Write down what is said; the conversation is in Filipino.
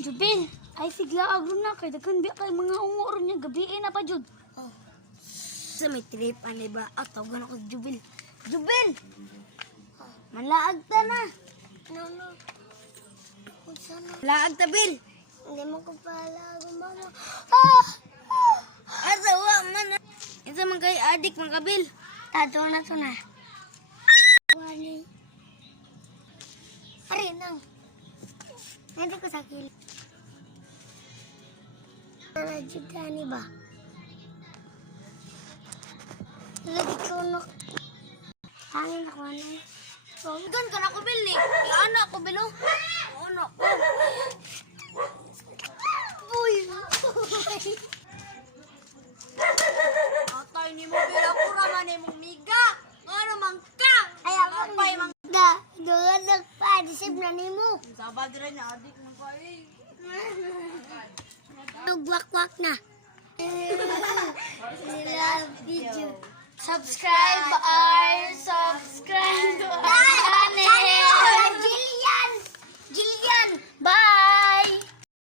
Jubil, ay sigla agro na kay daghan biya kay mga ungor niya gabi na pa jud. Oh. Sa may trip ani ba? Tawagan ako si Jubil. Jubil! Malaag ta na. No. Unsa na? Malaag ta, Bil. Hindi mo ko pala mama. Asa wa man. Isa man kay adik man ka, Bil. Tato na to na. Wali. Ari nang. Nanti ko sakit. Ano juga ni ba? Lagi ko no. Hangin ako na. Gan ka na ko, Bil. Iana ko, Bil. Ano ko? Uy. Atay ni mo, Bil. Ako raman ni mong miga. Ano man ka? Ay ako Apay man. da. Doon pa disip na nimo. Sabad rin niya, adik na pa eh. Nagwak-wak na. Nila video. Subscribe.